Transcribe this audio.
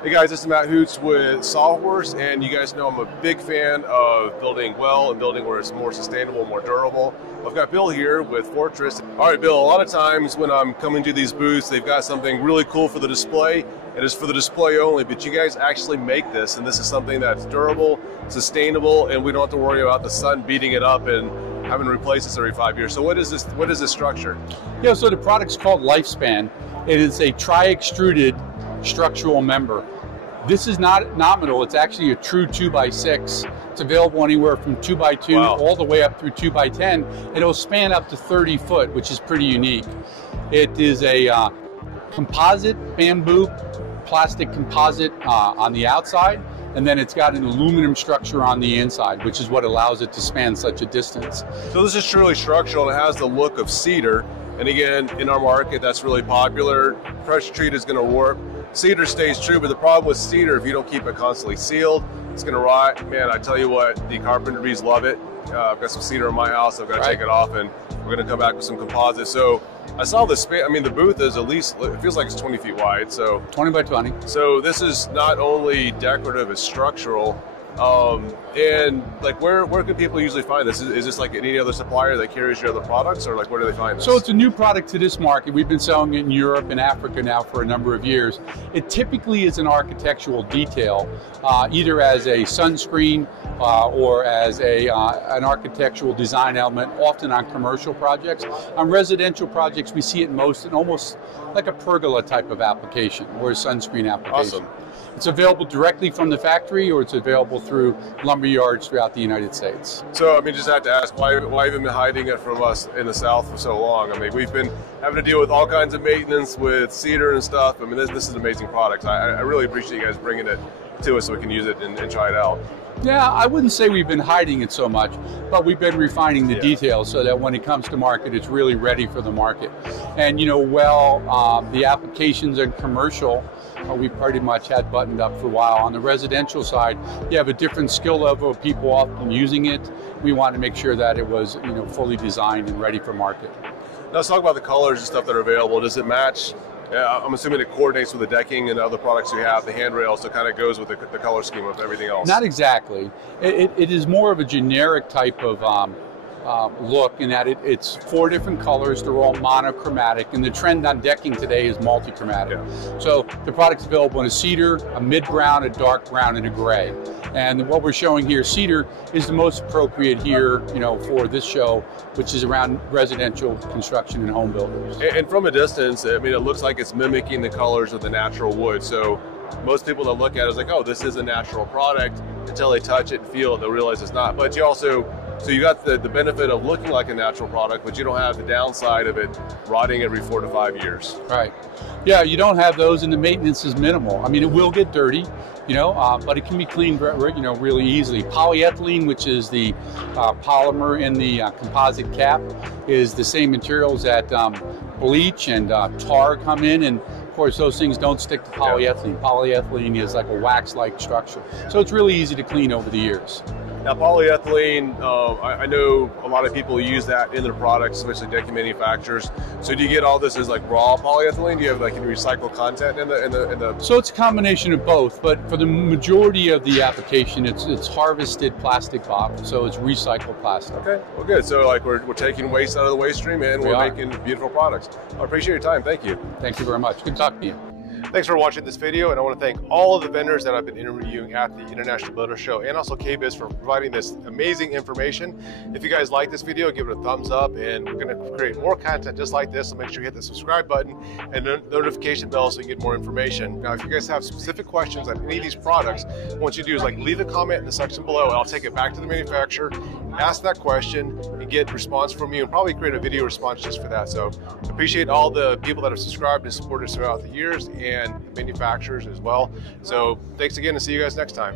Hey guys, this is Matt Hoots with Sawhorse, and you guys know I'm a big fan of building well and building where it's more sustainable, more durable. I've got Bill here with Fortress. All right, Bill, a lot of times when I'm coming to these booths, they've got something really cool for the display, and it's for the display only, but you guys actually make this, and this is something that's durable, sustainable, and we don't have to worry about the sun beating it up and having to replace this every 5 years. So what is this structure? Yeah, so the product's called Lifespan. It is a tri-extruded structural member. This is not nominal, it's actually a true 2x6. It's available anywhere from 2x2 all the way up through 2x10. It'll span up to 30 foot, which is pretty unique. It is a composite bamboo, plastic composite on the outside, and then it's got an aluminum structure on the inside, which is what allows it to span such a distance. So this is truly structural, and it has the look of cedar. And again, in our market, that's really popular. Pressure treat is gonna warp. Cedar stays true, but the problem with cedar, if you don't keep it constantly sealed, it's gonna rot. Man, I tell you what, the carpenter bees love it. I've got some cedar in my house, I've got to take it off, and we're gonna come back with some composite. So I saw the space, I mean, the booth is at least, it feels like it's 20 feet wide, so. 20 by 20. So this is not only decorative, it's structural. And like, where can people usually find this? Is this like any other supplier that carries your other products, or like where do they find this? So it's a new product to this market. We've been selling it in Europe and Africa now for a number of years. It typically is an architectural detail, either as a sunscreen or as an architectural design element, often on commercial projects. On residential projects, we see it most in almost like a pergola type of application or a sunscreen application. Awesome. It's available directly from the factory, or it's available through lumber yards throughout the United States. So, I mean, just have to ask, why have you been hiding it from us in the South for so long? I mean, we've been having to deal with all kinds of maintenance with cedar and stuff. I mean, this is an amazing product. I really appreciate you guys bringing it to us so we can use it and try it out. Yeah, I wouldn't say we've been hiding it so much, but we've been refining the details so that when it comes to market, it's really ready for the market. And you know, the applications in commercial, we pretty much had buttoned up for a while. On the residential side, you have a different skill level of people often using it. We wanted to make sure that it was, you know, fully designed and ready for market. Now let's talk about the colors and stuff that are available. Does it match? I'm assuming it coordinates with the decking and other products you have, the handrails, so it kind of goes with the color scheme of everything else. Not exactly. It is more of a generic type of look in that it's 4 different colors. They're all monochromatic, and the trend on decking today is multi-chromatic. Yeah. So the product's available in a cedar, a mid-brown, a dark brown, and a gray. And what we're showing here, cedar, is the most appropriate here, you know, for this show, which is around residential construction and home builders. And from a distance, I mean, it looks like it's mimicking the colors of the natural wood. So most people that look at it is like, oh, this is a natural product, until they touch it and feel it, they'll realize it's not. But you also, so you got the benefit of looking like a natural product, but you don't have the downside of it rotting every 4 to 5 years. Right. Yeah, you don't have those, and the maintenance is minimal. I mean, it will get dirty, you know, but it can be cleaned, you know, really easily. Polyethylene, which is the polymer in the composite cap, is the same materials that bleach and tar come in, and of course those things don't stick to polyethylene. Yeah. Polyethylene is like a wax-like structure, so it's really easy to clean over the years. Now, polyethylene, I know a lot of people use that in their products, especially decking manufacturers. So do you get all this as like raw polyethylene? Do you have like any recycled content in the? So it's a combination of both, but for the majority of the application, it's harvested plastic bottles, so it's recycled plastic. Okay, well good. So like we're taking waste out of the waste stream, and we're making beautiful products. I appreciate your time. Thank you. Thank you very much. Good talking to you. Thanks for watching this video, and I want to thank all of the vendors that I've been interviewing at the International Builder Show, and also KBIS for providing this amazing information. If you guys like this video, give it a thumbs up, and we're going to create more content just like this, so make sure you hit the subscribe button and the notification bell so you can get more information. Now, if you guys have specific questions on any of these products, what I want you to do is like leave a comment in the section below, and I'll take it back to the manufacturer, ask that question, and get a response from you, and probably create a video response just for that. So appreciate all the people that have subscribed and supported us throughout the years, and manufacturers as well. So thanks again, and see you guys next time.